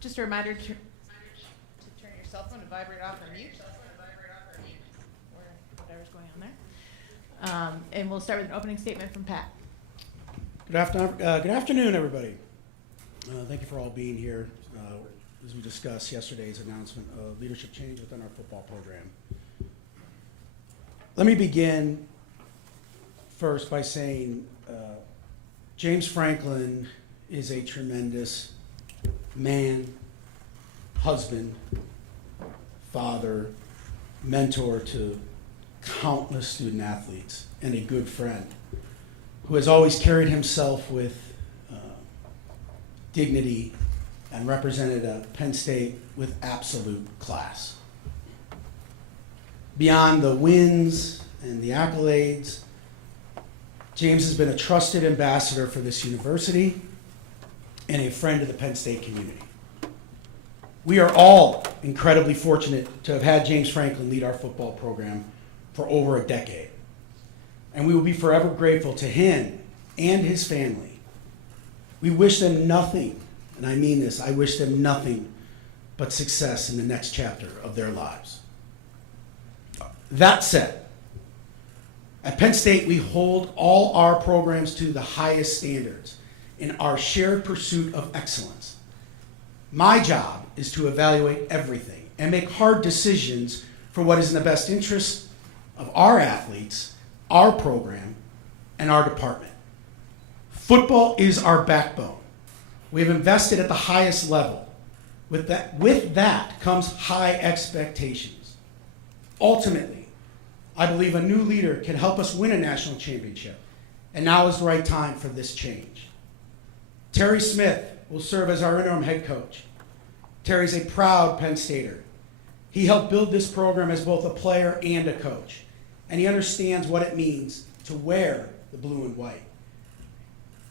Just a reminder to turn your cell phone to vibrate off or mute, or whatever's going on there. And we'll start with an opening statement from Pat. Good afternoon, everybody. Thank you for all being here as we discuss yesterday's announcement of leadership change within our football program. Let me begin first by saying James Franklin is a tremendous man, husband, father, mentor to countless student athletes, and a good friend who has always carried himself with dignity and represented Penn State with absolute class. Beyond the wins and the accolades, James has been a trusted ambassador for this university and a friend of the Penn State community. We are all incredibly fortunate to have had James Franklin lead our football program for over a decade. And we will be forever grateful to him and his family. We wish them nothing, and I mean this, I wish them nothing but success in the next chapter of their lives. That said, at Penn State, we hold all our programs to the highest standards in our shared pursuit of excellence. My job is to evaluate everything and make hard decisions for what is in the best interest of our athletes, our program, and our department. Football is our backbone. We have invested at the highest level. With that comes high expectations. Ultimately, I believe a new leader can help us win a national championship, and now is the right time for this change. Terry Smith will serve as our interim head coach. Terry's a proud Penn Stater. He helped build this program as both a player and a coach, and he understands what it means to wear the blue and white.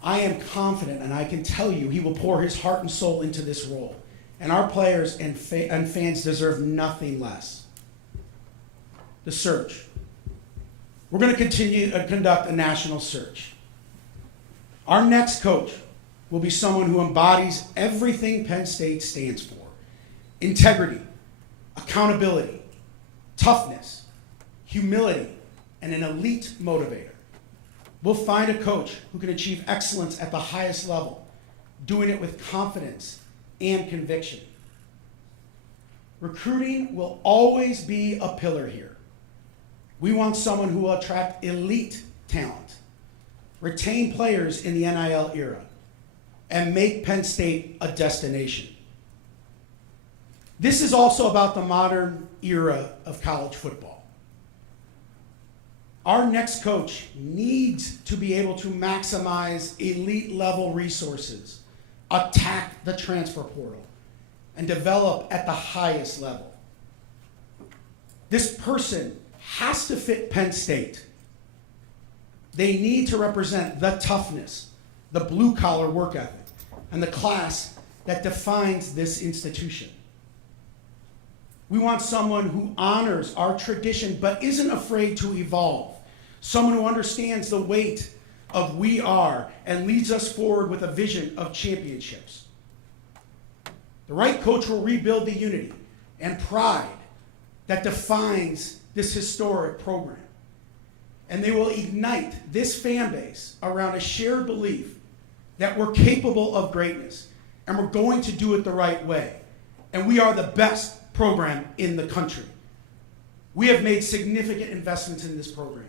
I am confident, and I can tell you, he will pour his heart and soul into this role, and our players and fans deserve nothing less. The search. We're going to continue to conduct a national search. Our next coach will be someone who embodies everything Penn State stands for: integrity, accountability, toughness, humility, and an elite motivator. We'll find a coach who can achieve excellence at the highest level, doing it with confidence and conviction. Recruiting will always be a pillar here. We want someone who will attract elite talent, retain players in the NIL era, and make Penn State a destination. This is also about the modern era of college football. Our next coach needs to be able to maximize elite level resources, attack the transfer portal, and develop at the highest level. This person has to fit Penn State. They need to represent the toughness, the blue-collar work ethic, and the class that defines this institution. We want someone who honors our tradition but isn't afraid to evolve. Someone who understands the weight of we are and leads us forward with a vision of championships. The right coach will rebuild the unity and pride that defines this historic program. And they will ignite this fan base around a shared belief that we're capable of greatness and we're going to do it the right way. And we are the best program in the country. We have made significant investments in this program.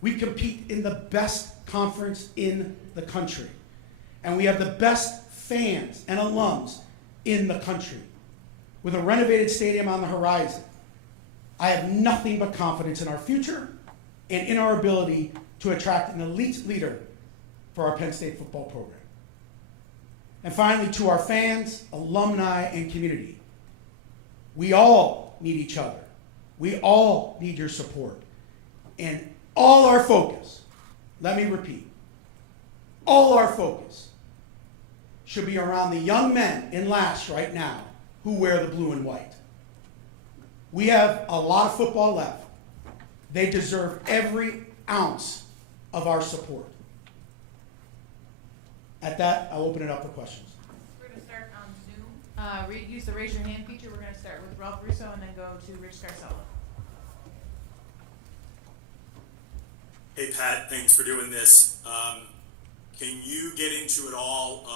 We compete in the best conference in the country. And we have the best fans and alums in the country. With a renovated stadium on the horizon, I have nothing but confidence in our future and in our ability to attract an elite leader for our Penn State football program. And finally, to our fans, alumni, and community, we all need each other. We all need your support. And all our focus, let me repeat, all our focus should be around the young men in Lash right now who wear the blue and white. We have a lot of football left. They deserve every ounce of our support. At that, I'll open it up for questions. We're going to start on Zoom. Use the raise your hand feature. We're going to start with Ralph Russo and then go to Rich Scarcella. Hey Pat, thanks for doing this. Can you get into it all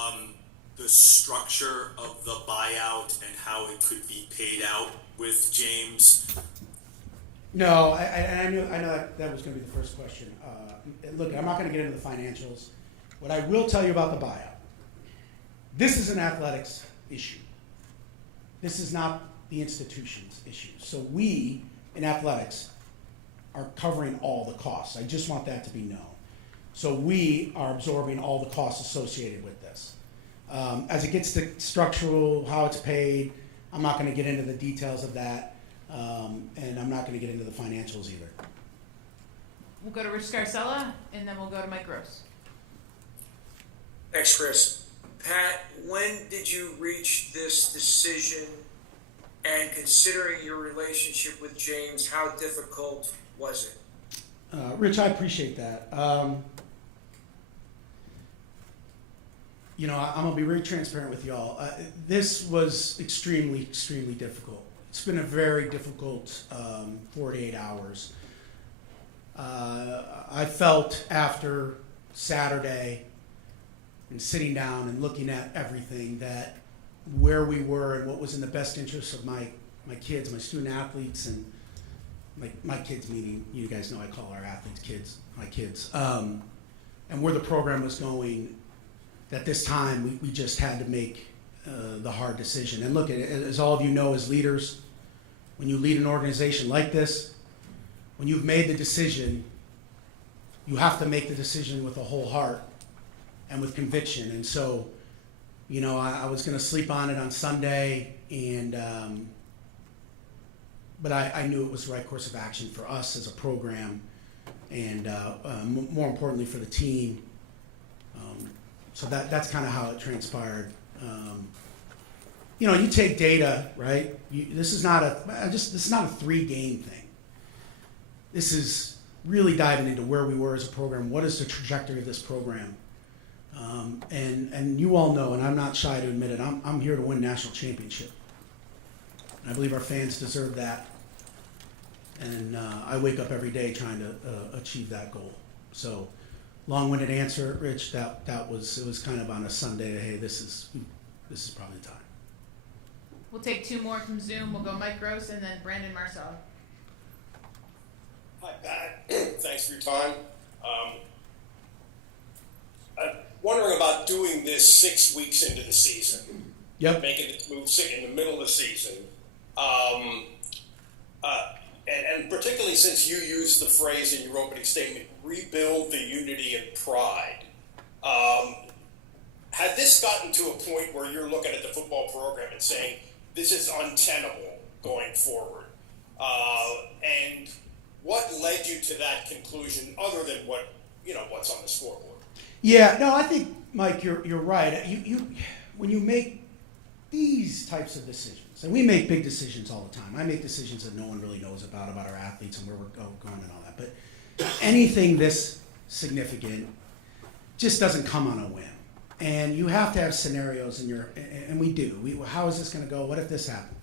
the structure of the buyout and how it could be paid out with James? No, I know that was going to be the first question. Look, I'm not going to get into the financials. What I will tell you about the buyout, this is an athletics issue. This is not the institution's issue. So we, in athletics, are covering all the costs. I just want that to be known. So we are absorbing all the costs associated with this. As it gets to structural, how it's paid, I'm not going to get into the details of that, and I'm not going to get into the financials either. We'll go to Rich Scarcella, and then we'll go to Mike Gross. Thanks, Chris. Pat, when did you reach this decision? And considering your relationship with James, how difficult was it? Rich, I appreciate that. I'm going to be very transparent with y'all. This was extremely, extremely difficult. It's been a very difficult 48 hours. I felt after Saturday and sitting down and looking at everything that where we were and what was in the best interest of my kids, my student athletes, and my kids, meaning you guys know I call our athletes kids, my kids, and where the program was going. At this time, we just had to make the hard decision. And look, as all of you know as leaders, when you lead an organization like this, when you've made the decision, you have to make the decision with a whole heart and with conviction. And so, I was going to sleep on it on Sunday, but I knew it was the right course of action for us as a program, and more importantly for the team. So that's kind of how it transpired. You take data, right? This is not a 3-game thing. This is really diving into where we were as a program. What is the trajectory of this program? And you all know, and I'm not shy to admit it, I'm here to win national championship. And I believe our fans deserve that. And I wake up every day trying to achieve that goal. So, long-winded answer, Rich. It was kind of on a Sunday. Hey, this is probably the time. We'll take 2 more from Zoom. We'll go Mike Gross and then Brandon Marcel. Hi, Pat. Thanks for your time. wondering about doing this 6 weeks into the season. Yep. Making this move in the middle of the season. And particularly since you used the phrase in your opening statement, rebuild the unity and pride. Had this gotten to a point where you're looking at the football program and saying, this is untenable going forward? And what led you to that conclusion other than what's on the scoreboard? Yeah, no, I think, Mike, you're right. You when you make these types of decisions, and we make big decisions all the time. I make decisions that no one really knows about our athletes and where we're going and all that. But anything this significant just doesn't come on a whim. And you have to have scenarios and we do. How is this going to go? What if this happened?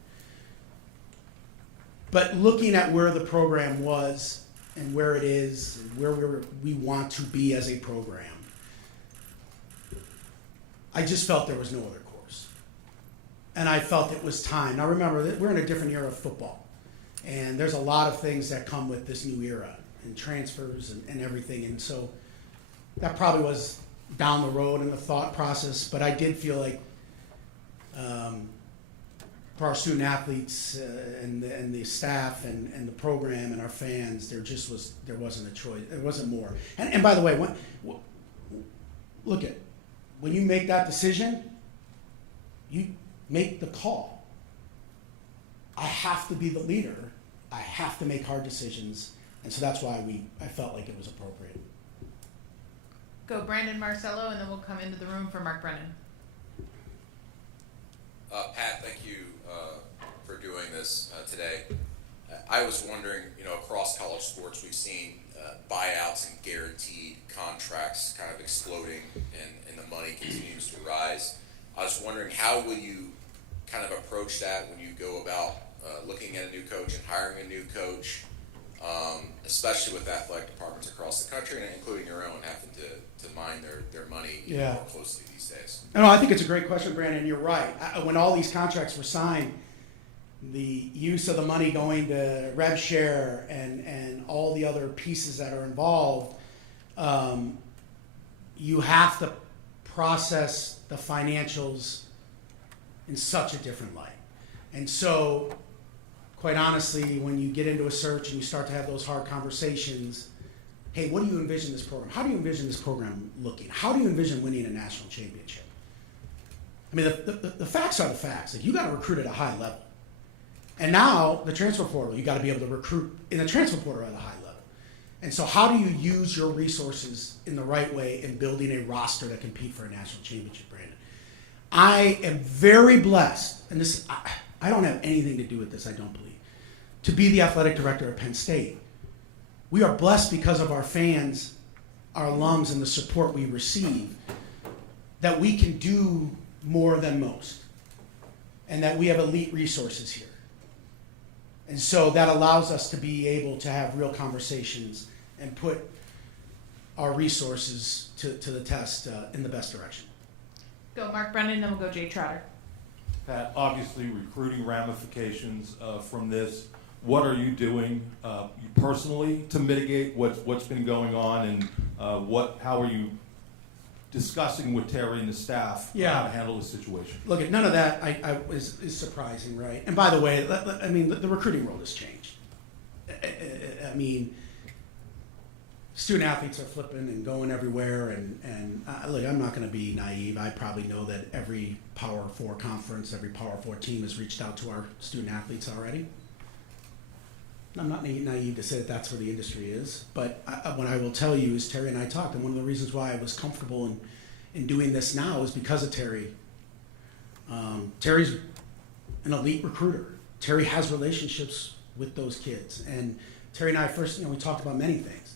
But looking at where the program was and where it is, and where we want to be as a program, I just felt there was no other course. And I felt it was time. Now remember, we're in a different era of football. And there's a lot of things that come with this new era, and transfers and everything. And so that probably was down the road in the thought process. But I did feel like for our student athletes and the staff and the program and our fans, there wasn't a choice. There wasn't more. And by the way, when you make that decision, you make the call. I have to be the leader. I have to make hard decisions. And so that's why I felt like it was appropriate. Go Brandon Marcello, and then we'll come into the room for Mark Brennan. Pat, thank you for doing this today. I was wondering, across college sports, we've seen buyouts and guaranteed contracts kind of exploding, and the money continues to rise. I was wondering, how will you kind of approach that when you go about looking at a new coach and hiring a new coach, especially with athletic departments across the country, and including your own, having to mind their money more closely these days? No, I think it's a great question, Brandon. You're right. When all these contracts were signed, the use of the money going to rev share and all the other pieces that are involved, you have to process the financials in such a different light. And so, quite honestly, when you get into a search and you start to have those hard conversations, hey, what do you envision this program? How do you envision this program looking? How do you envision winning a national championship? I mean, the facts are the facts. Like, you got to recruit at a high level. And now, the transfer portal, you got to be able to recruit in the transfer portal at a high level. And so how do you use your resources in the right way in building a roster that compete for a national championship, Brandon? I am very blessed, and this I don't have anything to do with this, I don't believe, to be the athletic director at Penn State. We are blessed because of our fans, our alums, and the support we receive, that we can do more than most, and that we have elite resources here. And so that allows us to be able to have real conversations and put our resources to the test in the best direction. Go Mark Brennan, then we'll go Jay Trotter. Pat, obviously recruiting ramifications from this. What are you doing personally to mitigate what's been going on, and how are you discussing with Terry and the staff how to handle the situation? Look, none of that is surprising, right? And by the way, I mean, the recruiting world has changed. I mean, student athletes are flipping and going everywhere, and look, I'm not going to be naive. I probably know that every Power 4 conference, every Power 4 team has reached out to our student athletes already. I'm not naive to say that that's where the industry is, but what I will tell you is Terry and I talked, and one of the reasons why I was comfortable in doing this now is because of Terry. Terry's an elite recruiter. Terry has relationships with those kids, and Terry and I first, we talked about many things,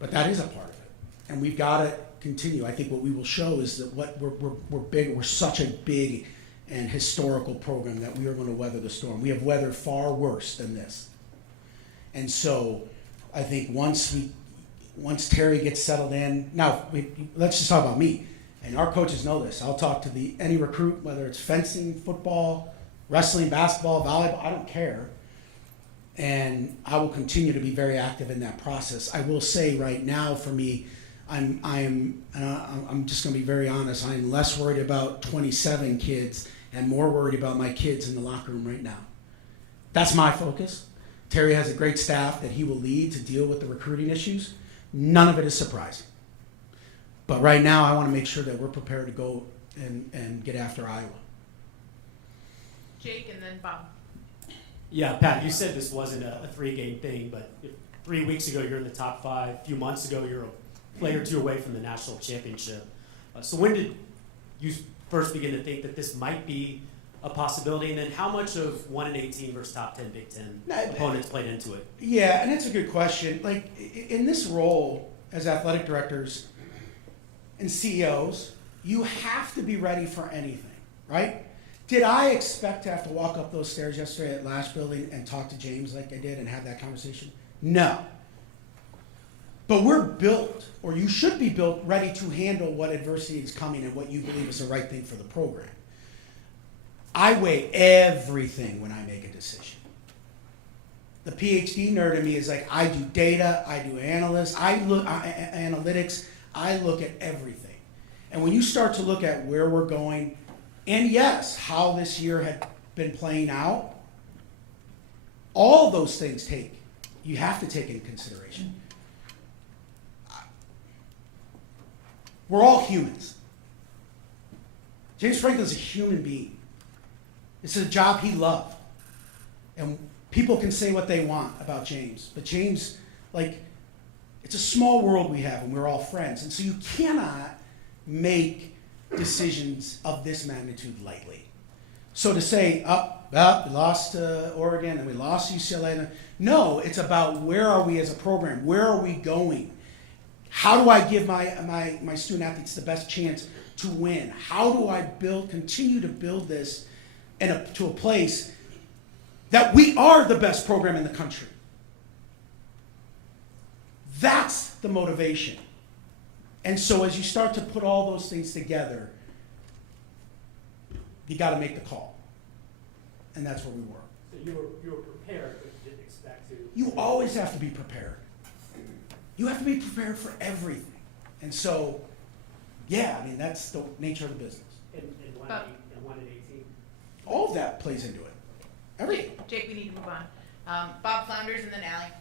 but that is a part of it, and we've got to continue. I think what we will show is that we're big. We're such a big and historical program that we are going to weather the storm. We have weathered far worse than this. And so I think once Terry gets settled in, now let's just talk about me. And our coaches know this. I'll talk to any recruit, whether it's fencing, football, wrestling, basketball, volleyball, I don't care. And I will continue to be very active in that process. I will say right now for me, I'm just going to be very honest. I'm less worried about 27 kids and more worried about my kids in the locker room right now. That's my focus. Terry has a great staff that he will lead to deal with the recruiting issues. None of it is surprising. But right now, I want to make sure that we're prepared to go and get after Iowa. Jake and then Bob. Yeah, Pat, you said this wasn't a 3-game thing, but 3 weeks ago you're in the top 5. A few months ago you're a player or two away from the national championship. So when did you first begin to think that this might be a possibility? And then how much of 1-18 versus top 10 Big Ten opponents played into it? Yeah, and it's a good question. Like, in this role as athletic directors and CEOs, you have to be ready for anything, right? Did I expect to have to walk up those stairs yesterday at Lash Building and talk to James like I did and have that conversation? No. But we're built, or you should be built, ready to handle what adversity is coming and what you believe is the right thing for the program. I weigh everything when I make a decision. The PhD nerd in me is like, I do data, I do analytics, I look at everything. And when you start to look at where we're going, and yes, how this year had been playing out, all those things you have to take into consideration. We're all humans. James Franklin's a human being. It's a job he loved. And people can say what they want about James, but James, it's a small world we have and we're all friends. And so you cannot make decisions of this magnitude lightly. So to say, we lost to Oregon and we lost UCLA. No, it's about where are we as a program? Where are we going? How do I give my student athletes the best chance to win? How do I continue to build this to a place that we are the best program in the country? That's the motivation. And so as you start to put all those things together, you got to make the call. And that's where we were. So you were prepared, but you didn't expect to. You always have to be prepared. You have to be prepared for everything. And so, yeah, that's the nature of the business. In 1-18. All of that plays into it. Everything. Jake, we need to move on. Bob Flounders and then Allie.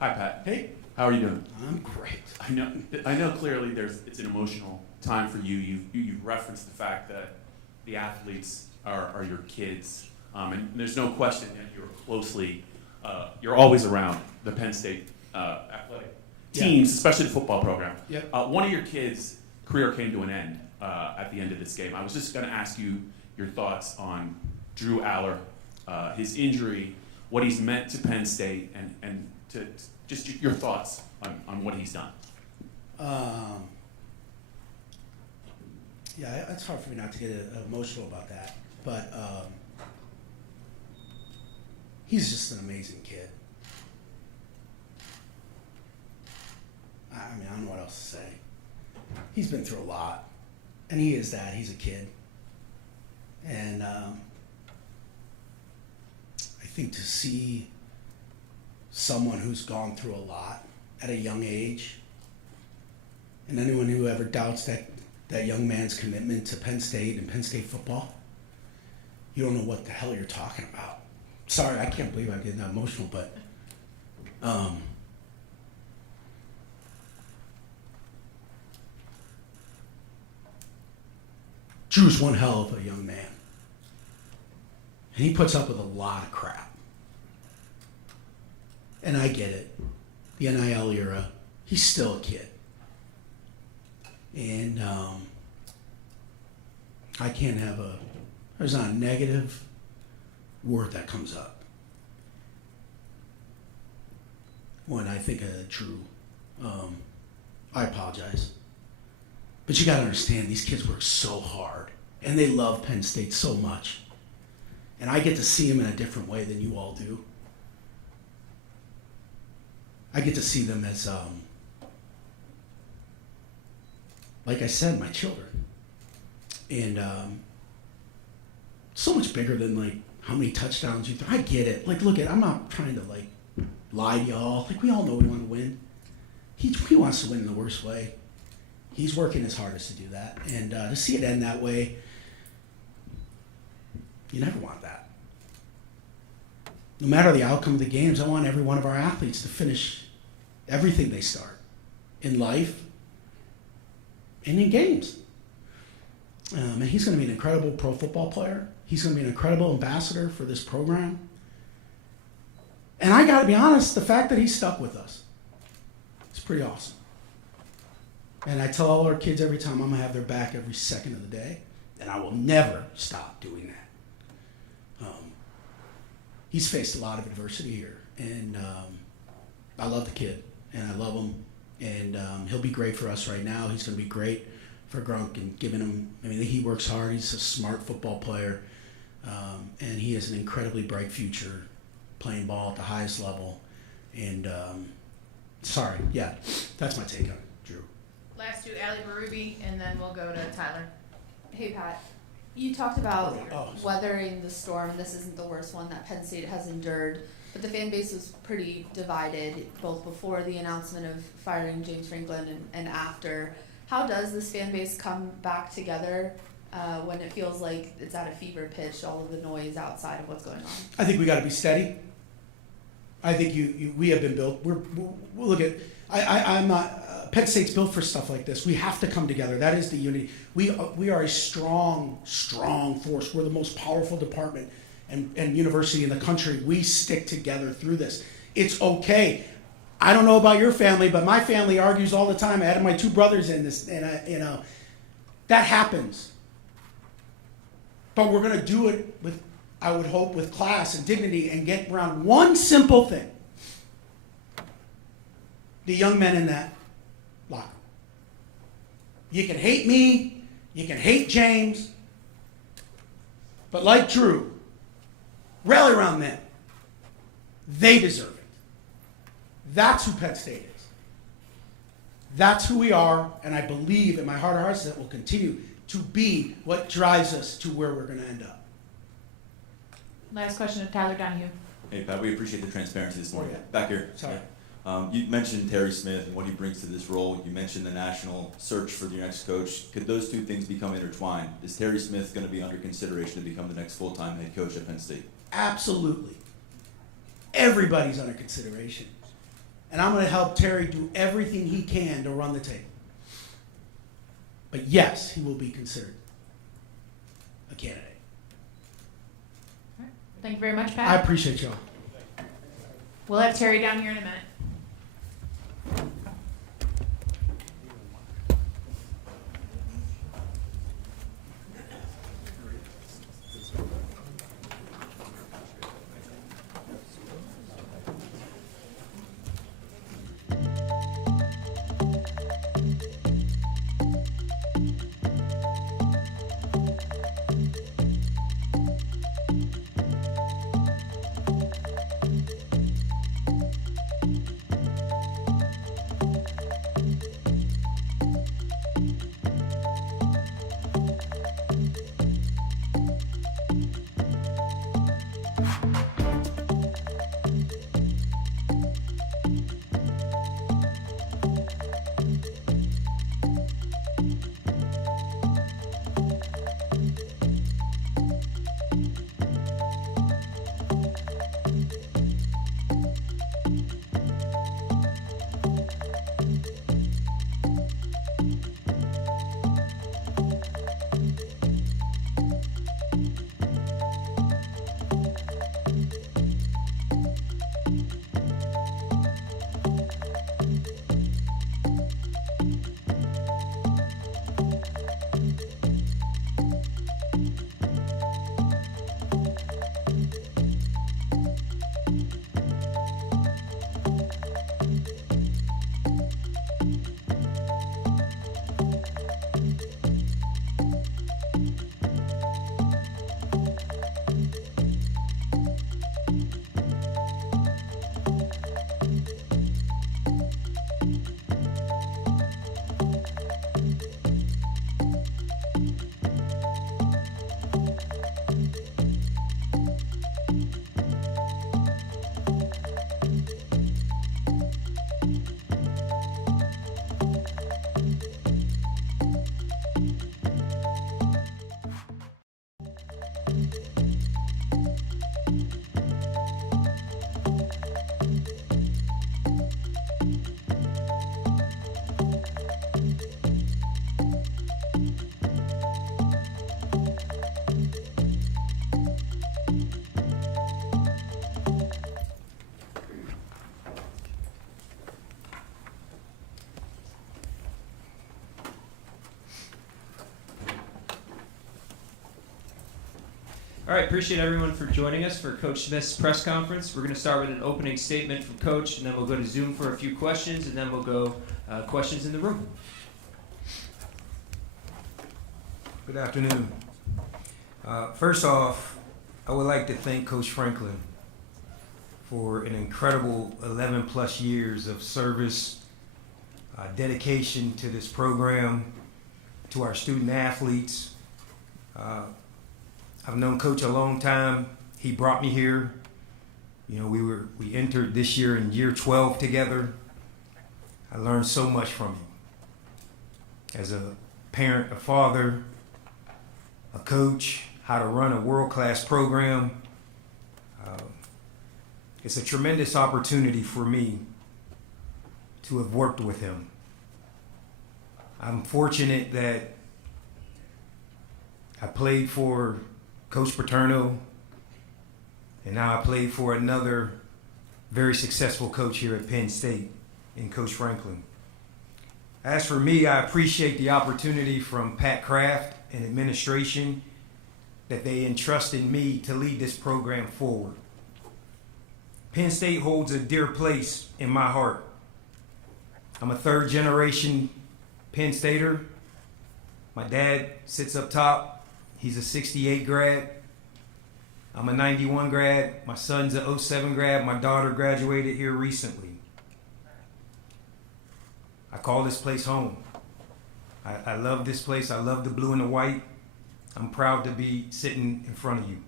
Hi, Pat. Hey. How are you doing? I'm great. I know clearly it's an emotional time for you. You've referenced the fact that the athletes are your kids. And there's no question that you're always around the Penn State athletic teams, especially the football program. Yep. One of your kids' career came to an end at the end of this game. I was just going to ask you your thoughts on Drew Aller, his injury, what he's meant to Penn State, and to just your thoughts on what he's done. Yeah, it's hard for me not to get emotional about that. But he's just an amazing kid. I don't know what else to say. He's been through a lot. And he is that. He's a kid. And I think to see someone who's gone through a lot at a young age, and anyone who ever doubts that young man's commitment to Penn State and Penn State football, you don't know what the hell you're talking about. Sorry, I can't believe I'm getting that emotional, but Drew's one hell of a young man. And he puts up with a lot of crap. And I get it. The NIL era, he's still a kid. And I can't have there's not a negative word that comes up when I think of Drew. I apologize. But you got to understand, these kids work so hard, and they love Penn State so much. And I get to see them in a different way than you all do. I get to see them as, like I said, my children. And so much bigger than, how many touchdowns you throw. I get it. Look, I'm not trying to, lie to y'all. We all know we want to win. He wants to win in the worst way. He's working his hardest to do that. And to see it end that way, you never want that. No matter the outcome of the games, I want every one of our athletes to finish everything they start in life and in games. And he's going to be an incredible pro football player. He's going to be an incredible ambassador for this program. And I got to be honest, the fact that he's stuck with us, it's pretty awesome. And I tell all our kids every time, I'm going to have their back every second of the day, and I will never stop doing that. He's faced a lot of adversity here, and I love the kid, and I love him, and he'll be great for us right now. He's going to be great for Grunk and giving him, I mean, he works hard. He's a smart football player, and he has an incredibly bright future playing ball at the highest level. And sorry, yeah, that's my take on it, Drew. Last two, Ali Barubi, and then we'll go to Tyler. Hey Pat, you talked about Oh. weathering the storm. This isn't the worst one that Penn State has endured, but the fan base was pretty divided both before the announcement of firing James Franklin and after. How does this fan base come back together when it feels like it's at a fever pitch, all of the noise outside of what's going on? I think we got to be steady. I think we have been built. We'll look at. I'm not. Penn State's built for stuff like this. We have to come together. That is the unity. We are a strong force. We're the most powerful department and university in the country. We stick together through this. It's okay. I don't know about your family, but my family argues all the time. I had my two brothers in this, and that happens. But we're going to do it with, I would hope, with class and dignity, and get around one simple thing. The young men in that locker. You can hate me, you can hate James, but like Drew, rally around them. They deserve it. That's who Penn State is. That's who we are, and I believe in my heart of hearts that will continue to be what drives us to where we're going to end up. Last question to Tyler Donahue. Hey Pat, we appreciate the transparency this morning. Oh, yeah. Back here. Sorry. You mentioned Terry Smith and what he brings to this role. You mentioned the national search for your next coach. Could those two things become intertwined? Is Terry Smith going to be under consideration to become the next full-time head coach at Penn State? Absolutely. Everybody's under consideration. And I'm going to help Terry do everything he can to run the table. But yes, he will be considered a candidate. All right. Thank you very much, I Pat. appreciate y'all. We'll have Terry down here in a minute. All right, appreciate everyone for joining us for Coach Smith's press conference. We're going to start with an opening statement from Coach, and then we'll go to Zoom for a few questions, and then we'll go questions in the room. Good afternoon. First off, I would like to thank Coach Franklin for an incredible 11 plus years of service, dedication to this program, to our student athletes. I've known Coach a long time. He brought me here. You know, we entered this year in year 12 together. I learned so much from him. As a parent, a father, a coach, how to run a world-class program. It's a tremendous opportunity for me to have worked with him. I'm fortunate that I played for Coach Paterno, and now I played for another very successful coach here at Penn State in Coach Franklin. As for me, I appreciate the opportunity from Pat Kraft and administration that they entrusted me to lead this program forward. Penn State holds a dear place in my heart. I'm a third generation Penn Stater. My dad sits up top. He's a 68 grad. I'm a 91 grad. My son's a 07 grad. My daughter graduated here recently. I call this place home. I love this place. I love the blue and the white. I'm proud to be sitting in front of you.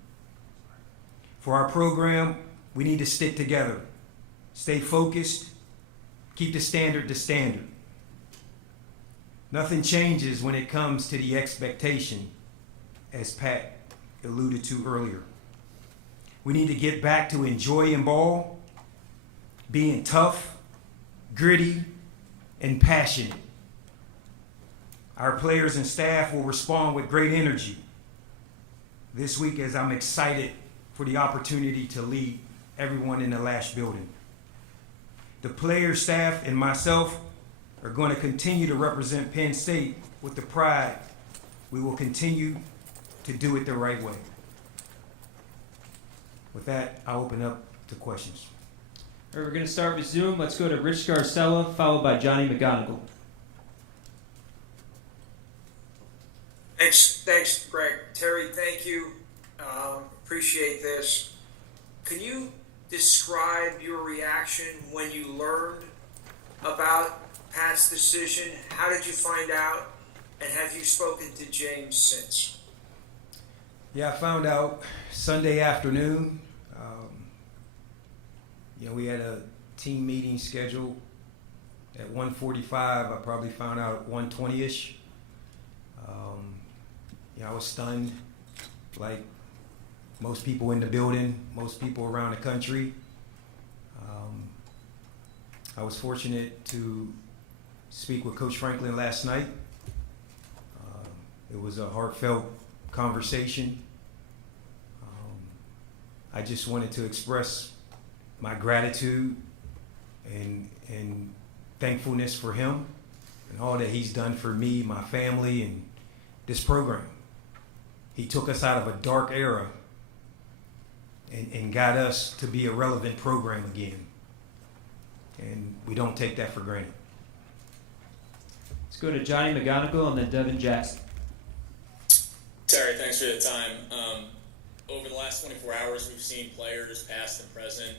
For our program, we need to stick together, stay focused, keep the standard. Nothing changes when it comes to the expectation, as Pat alluded to earlier. We need to get back to enjoying ball, being tough, gritty, and passionate. Our players and staff will respond with great energy this week as I'm excited for the opportunity to lead everyone in the Lash building. The players, staff, and myself are going to continue to represent Penn State with the pride. We will continue to do it the right way. With that, I'll open up to questions. All right, we're going to start with Zoom. Let's go to Rich Garcella, followed by Johnny McGonigal. Thanks, Greg. Terry, thank you. Appreciate this. Can you describe your reaction when you learned about Pat's decision? How did you find out? And have you spoken to James since? Yeah, I found out Sunday afternoon. We had a team meeting scheduled at 1:45. I probably found out at 1:20-ish. I was stunned, like most people in the building, most people around the country. I was fortunate to speak with Coach Franklin last night. It was a heartfelt conversation. I just wanted to express my gratitude and thankfulness for him and all that he's done for me, my family, and this program. He took us out of a dark era and got us to be a relevant program again. And we don't take that for granted. Let's go to Johnny McGonigal and then Devin Jackson. Terry, thanks for the time. Over the last 24 hours, we've seen players, past and present,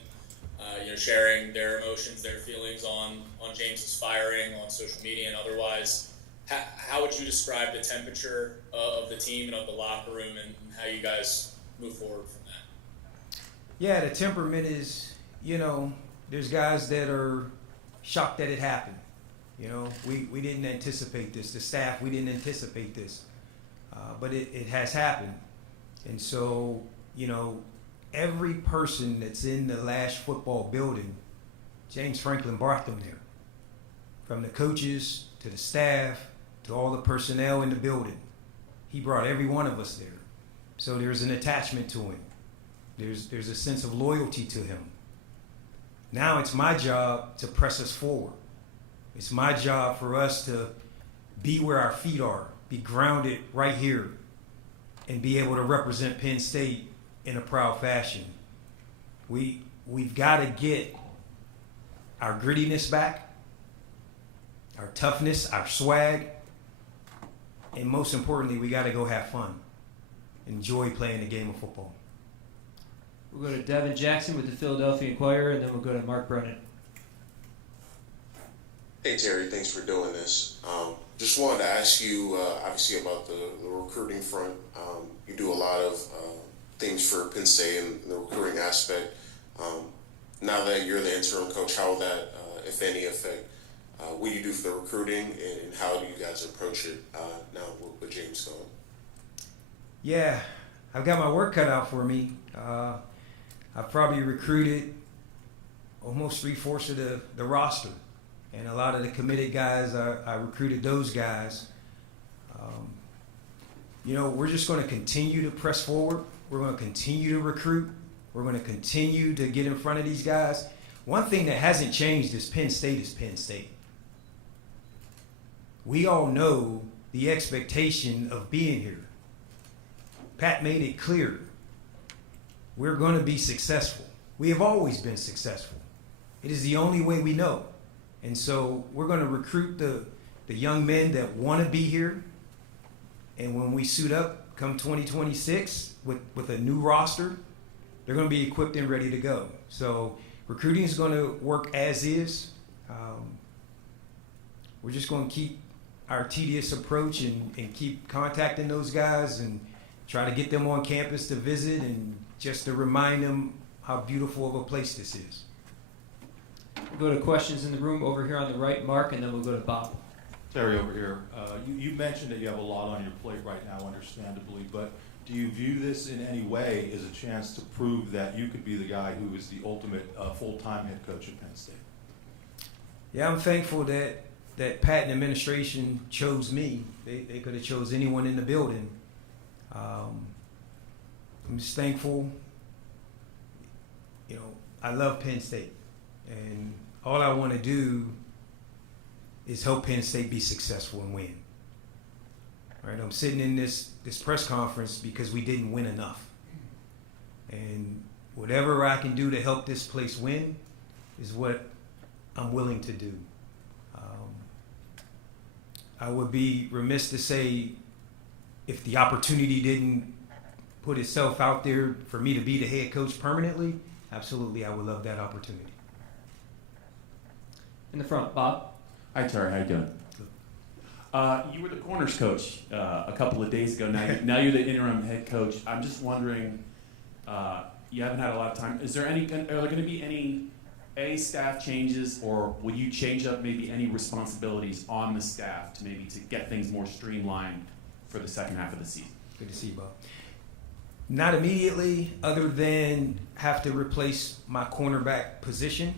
sharing their emotions, their feelings on James's firing on social media and otherwise. How would you describe the temperature of the team and of the locker room and how you guys move forward from that? Yeah, the temperament is, there's guys that are shocked that it happened. We didn't anticipate this. The staff, we didn't anticipate this. But it has happened. And so, every person that's in the Lash football building, James Franklin brought them there. From the coaches to the staff to all the personnel in the building. He brought every one of us there. So there's an attachment to him. There's a sense of loyalty to him. Now it's my job to press us forward. It's my job for us to be where our feet are, be grounded right here, and be able to represent Penn State in a proud fashion. We've got to get our grittiness back, our toughness, our swag, and most importantly, we got to go have fun. Enjoy playing the game of football. We'll go to Devin Jackson with the Philadelphia Inquirer, and then we'll go to Mark Brennan. Hey Terry, thanks for doing this. Just wanted to ask you, obviously, about the recruiting front. You do a lot of things for Penn State and the recruiting aspect. Now that you're the interim coach, how will that, if any, affect what you do for the recruiting, and how do you guys approach it now with James going? Yeah, I've got my work cut out for me. I've probably recruited almost 3/4 of the roster. And a lot of the committed guys, I recruited those guys. We're just going to continue to press forward. We're going to continue to recruit. We're going to continue to get in front of these guys. One thing that hasn't changed is Penn State is Penn State. We all know the expectation of being here. Pat made it clear. We're going to be successful. We have always been successful. It is the only way we know. And so we're going to recruit the young men that want to be here. And when we suit up come 2026 with a new roster, they're going to be equipped and ready to go. So recruiting is going to work as is. We're just going to keep our tedious approach and keep contacting those guys and try to get them on campus to visit and just to remind them how beautiful of a place this is. We'll go to questions in the room over here on the right, Mark, and then we'll go to Bob. Terry, over here. You mentioned that you have a lot on your plate right now, understandably, but do you view this in any way as a chance to prove that you could be the guy who is the ultimate full-time head coach at Penn State? Yeah, I'm thankful that Pat and administration chose me. They could have chose anyone in the building. I'm just thankful. I love Penn State. And all I want to do is help Penn State be successful and win. All right, I'm sitting in this press conference because we didn't win enough. And whatever I can do to help this place win is what I'm willing to do. I would be remiss to say if the opportunity didn't put itself out there for me to be the head coach permanently, absolutely I would love that opportunity. In the front, Bob. Hi, Terry. How you doing? You were the corners coach a couple of days ago. Now you're the interim head coach. I'm just wondering, you haven't had a lot of time. Are there going to be any staff changes, or will you change up maybe any responsibilities on the staff to get things more streamlined for the second half of the season? Good to see you, Bob. Not immediately, other than have to replace my cornerback position.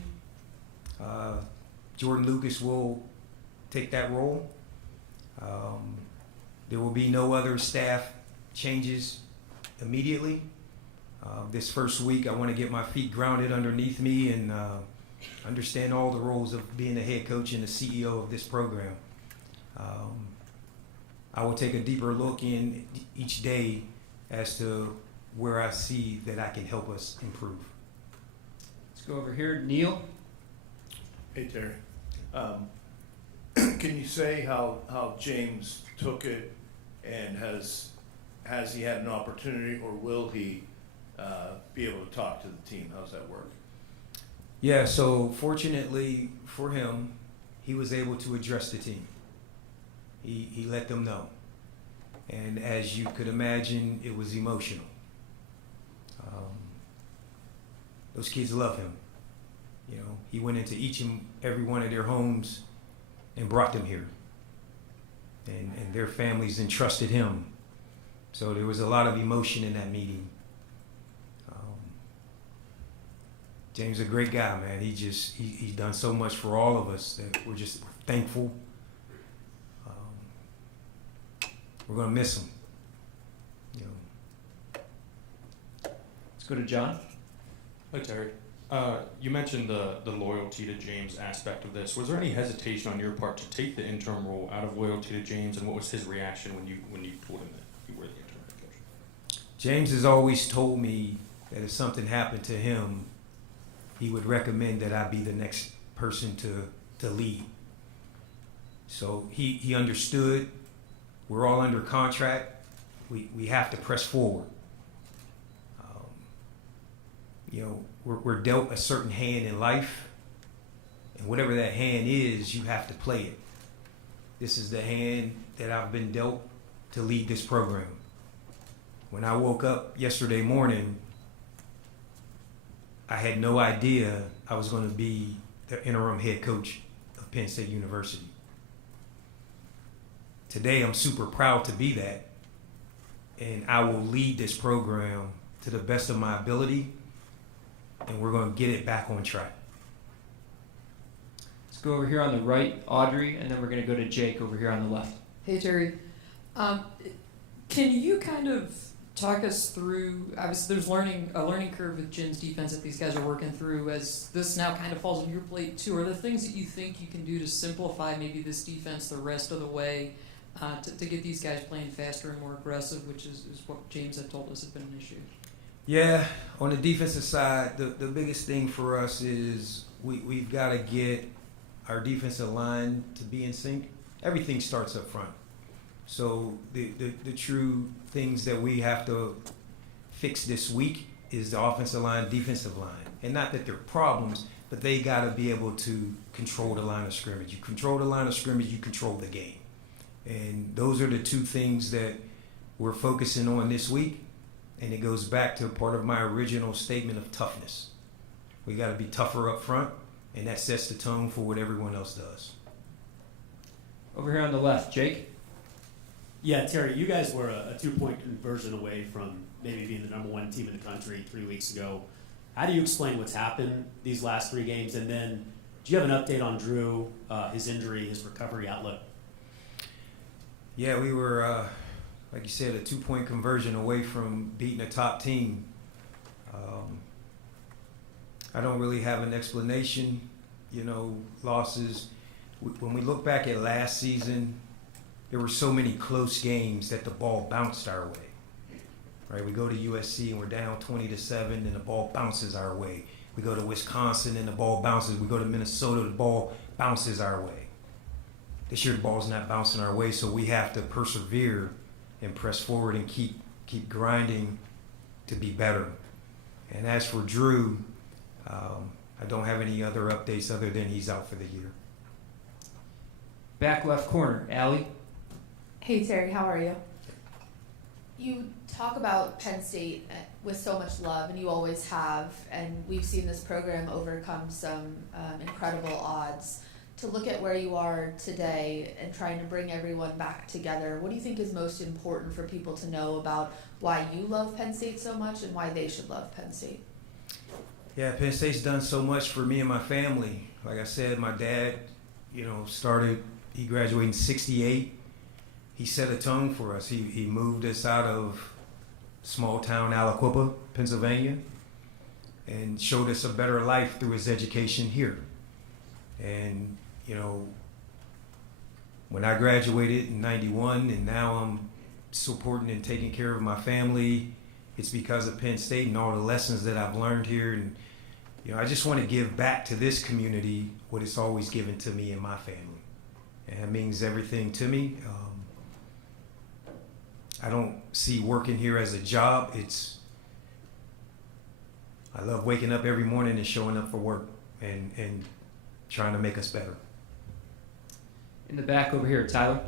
Jordan Lucas will take that role. There will be no other staff changes immediately. This first week, I want to get my feet grounded underneath me and understand all the roles of being the head coach and the CEO of this program. I will take a deeper look in each day as to where I see that I can help us improve. Let's go over here. Neil. Hey, Terry. Can you say how James took it, and has he had an opportunity, or will he be able to talk to the team? How's that work? Yeah, so fortunately for him, he was able to address the team. He let them know. And as you could imagine, it was emotional. Those kids love him. He went into each and every one of their homes and brought them here. And their families entrusted him. So there was a lot of emotion in that meeting. James is a great guy, man. He's done so much for all of us that we're just thankful. We're gonna miss him. Let's go to John. Hi, Terry. You mentioned the loyalty to James aspect of this. Was there any hesitation on your part to take the interim role out of loyalty to James, and what was his reaction when you told him that you were the interim head coach? James has always told me that if something happened to him, he would recommend that I be the next person to lead. So he understood. We're all under contract. We have to press forward. We're dealt a certain hand in life, and whatever that hand is, you have to play it. This is the hand that I've been dealt to lead this program. When I woke up yesterday morning, I had no idea I was going to be the interim head coach of Penn State University. Today, I'm super proud to be that, and I will lead this program to the best of my ability, and we're going to get it back on track. Let's go over here on the right, Audrey, and then we're going to go to Jake over here on the left. Hey, Terry. Can you kind of talk us through, obviously there's a learning curve with Jim's defense that these guys are working through as this now kind of falls on your plate too. Are there things that you think you can do to simplify maybe this defense the rest of the way to get these guys playing faster and more aggressive, which is what James had told us has been an issue? Yeah, on the defensive side, the biggest thing for us is we've got to get our defensive line to be in sync. Everything starts up front. So the true things that we have to fix this week is the offensive line, defensive line. And not that they're problems, but they got to be able to control the line of scrimmage. You control the line of scrimmage, you control the game. And those are the two things that we're focusing on this week. And it goes back to part of my original statement of toughness. We got to be tougher up front, and that sets the tone for what everyone else does. Over here on the left, Jake. Yeah, Terry, you guys were a 2-point conversion away from maybe being the #1 team in the country 3 weeks ago. How do you explain what's happened these last 3 games? And then do you have an update on Drew, his injury, his recovery outlook? Yeah, we were, like you said, a 2-point conversion away from beating a top team. I don't really have an explanation, losses. When we look back at last season, there were so many close games that the ball bounced our way. Right? We go to USC and we're down 20-7 and the ball bounces our way. We go to Wisconsin and the ball bounces. We go to Minnesota, the ball bounces our way. This year the ball's not bouncing our way, so we have to persevere and press forward and keep grinding to be better. And as for Drew, I don't have any other updates other than he's out for the year. Back left corner, Allie. Hey Terry, how are you? You talk about Penn State with so much love, and you always have, and we've seen this program overcome some incredible odds. To look at where you are today and trying to bring everyone back together, what do you think is most important for people to know about why you love Penn State so much and why they should love Penn State? Yeah, Penn State's done so much for me and my family. Like I said, my dad, he graduated in '68. He set a tone for us. He moved us out of small town Aliquippa, Pennsylvania, and showed us a better life through his education here. And, when I graduated in '91 and now I'm supporting and taking care of my family, it's because of Penn State and all the lessons that I've learned here. And, I just want to give back to this community what it's always given to me and my family. And it means everything to me. I don't see working here as a job. I love waking up every morning and showing up for work and trying to make us better. In the back over here, Tyler.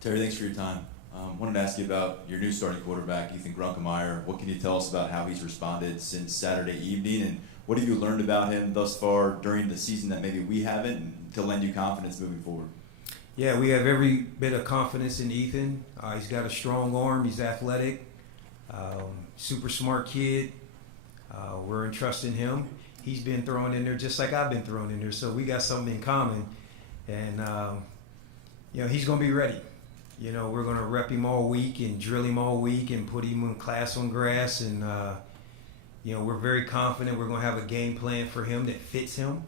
Terry, thanks for your time. Wanted to ask you about your new starting quarterback, Ethan Grunkemeyer. What can you tell us about how he's responded since Saturday evening, and what have you learned about him thus far during the season that maybe we haven't, and to lend you confidence moving forward? Yeah, we have every bit of confidence in Ethan. He's got a strong arm. He's athletic, super smart kid. We're entrusting him. He's been thrown in there just like I've been thrown in there, so we got something in common. And, he's going to be ready. We're going to rep him all week and drill him all week and put him in class on grass. And, we're very confident we're going to have a game plan for him that fits him.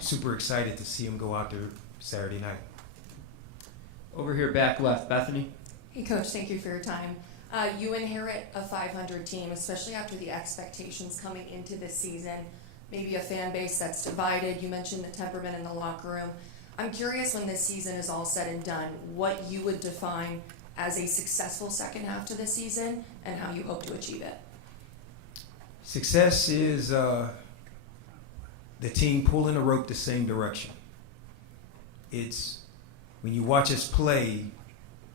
Super excited to see him go out there Saturday night. Over here, back left, Bethany. Hey, Coach, thank you for your time. You inherit a 500 team, especially after the expectations coming into this season. Maybe a fan base that's divided. You mentioned the temperament in the locker room. I'm curious, when this season is all said and done, what you would define as a successful second half to the season and how you hope to achieve it. Success is the team pulling the rope the same direction. It's when you watch us play,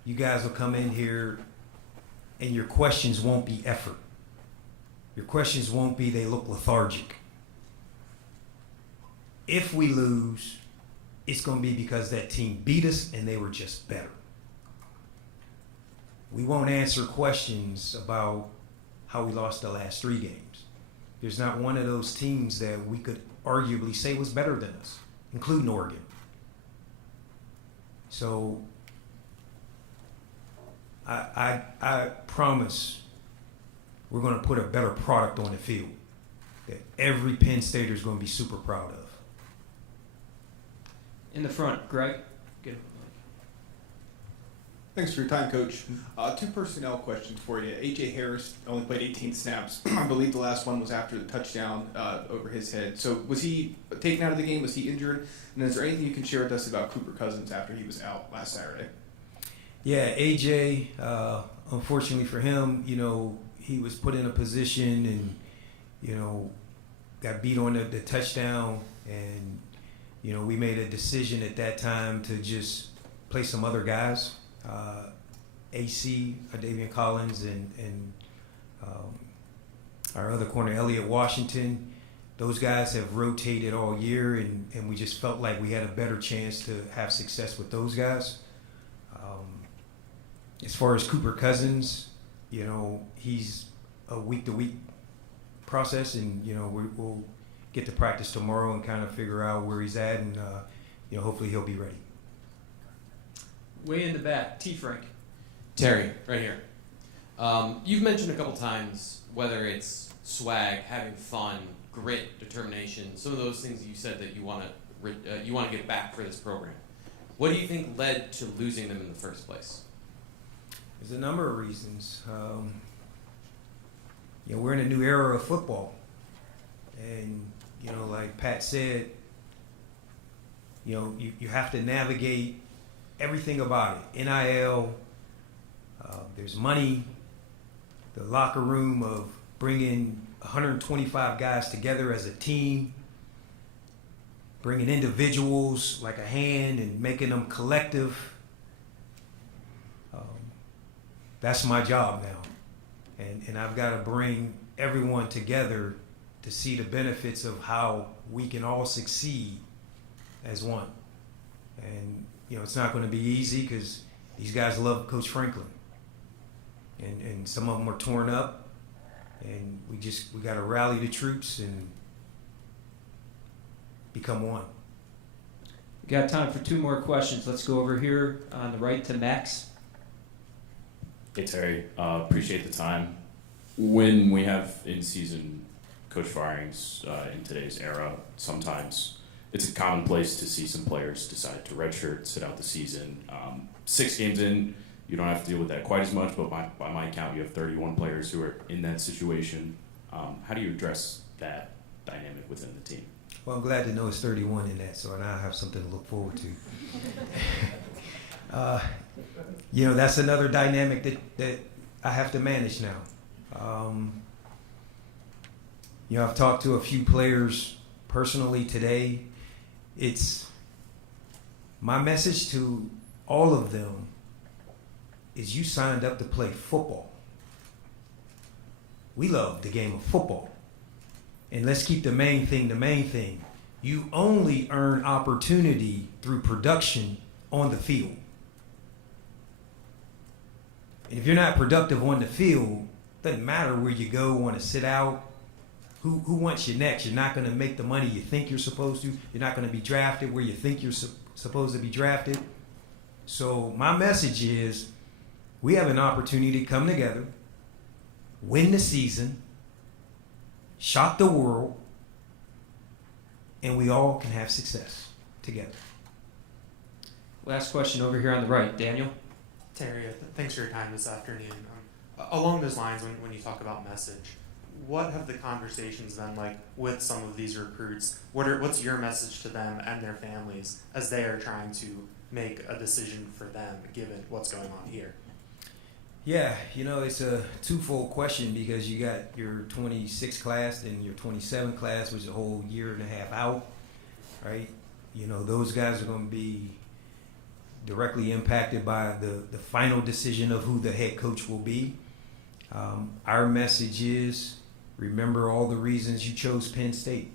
you guys will come in here and your questions won't be effort. Your questions won't be they look lethargic. If we lose, it's going to be because that team beat us and they were just better. We won't answer questions about how we lost the last 3 games. There's not one of those teams that we could arguably say was better than us, including Oregon. So I promise we're going to put a better product on the field that every Penn Stater is going to be super proud of. In the front, Greg. Get it. Thanks for your time, Coach. 2 personnel questions for you. A.J. Harris only played 18 snaps. I believe the last one was after the touchdown over his head. So was he taken out of the game? Was he injured? And is there anything you can share with us about Cooper Cousins after he was out last Saturday? Yeah, A.J., unfortunately for him, he was put in a position and, got beat on the touchdown. And, we made a decision at that time to just play some other guys. AC, Davian Collins, and our other corner, Elliott Washington. Those guys have rotated all year, and we just felt like we had a better chance to have success with those guys. As far as Cooper Cousins, he's a week-to-week process, and, we'll get to practice tomorrow and kind of figure out where he's at, and, hopefully he'll be ready. Way in the back, T. Frank. Terry, right here. You've mentioned a couple times whether it's swag, having fun, grit, determination, some of those things that you said that you want to get back for this program. What do you think led to losing them in the first place? There's a number of reasons. We're in a new era of football, and like Pat said, you have to navigate everything about it. NIL, there's money, the locker room of bringing 125 guys together as a team, bringing individuals like a hand and making them collective. That's my job now. And I've got to bring everyone together to see the benefits of how we can all succeed as one. And it's not going to be easy because these guys love Coach Franklin. And some of them are torn up. And we got to rally the troops and become one. We got time for 2 more questions. Let's go over here on the right to Max. Hey, Terry. Appreciate the time. When we have in-season coach firings in today's era, sometimes it's a commonplace to see some players decide to redshirt, sit out the season. 6 games in, you don't have to deal with that quite as much, but by my count, you have 31 players who are in that situation. How do you address that dynamic within the team? Well, I'm glad to know it's 31 in that, so now I have something to look forward to. That's another dynamic that I have to manage now. I've talked to a few players personally today. It's my message to all of them is you signed up to play football. We love the game of football. And let's keep the main thing the main thing. You only earn opportunity through production on the field. And if you're not productive on the field, doesn't matter where you go, want to sit out. Who wants you next? You're not going to make the money you think you're supposed to. You're not going to be drafted where you think you're supposed to be drafted. So my message is we have an opportunity to come together, win the season, shock the world, and we all can have success together. Last question over here on the right, Daniel. Terry, thanks for your time this afternoon. Along those lines, when you talk about message, what have the conversations been like with some of these recruits? What's your message to them and their families as they are trying to make a decision for them, given what's going on here? Yeah, it's a twofold question because you got your 26 class and your 27 class, which is a whole year and a half out, right? Those guys are going to be directly impacted by the final decision of who the head coach will be. Our message is, remember all the reasons you chose Penn State.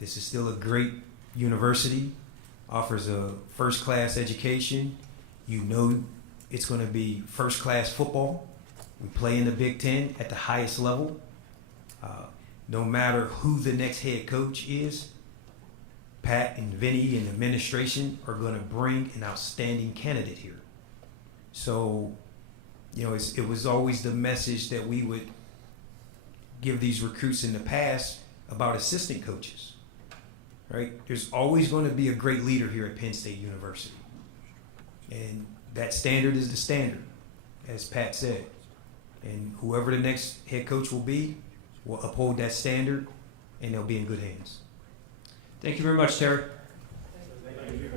This is still a great university, offers a first-class education. It's going to be first-class football. We play in the Big Ten at the highest level. No matter who the next head coach is, Pat and Vinny and the administration are going to bring an outstanding candidate here. So, it was always the message that we would give these recruits in the past about assistant coaches, right? There's always going to be a great leader here at Penn State University. And that standard is the standard, as Pat said. And whoever the next head coach will be will uphold that standard, and they'll be in good hands. Thank you very much, Terry. Thank you.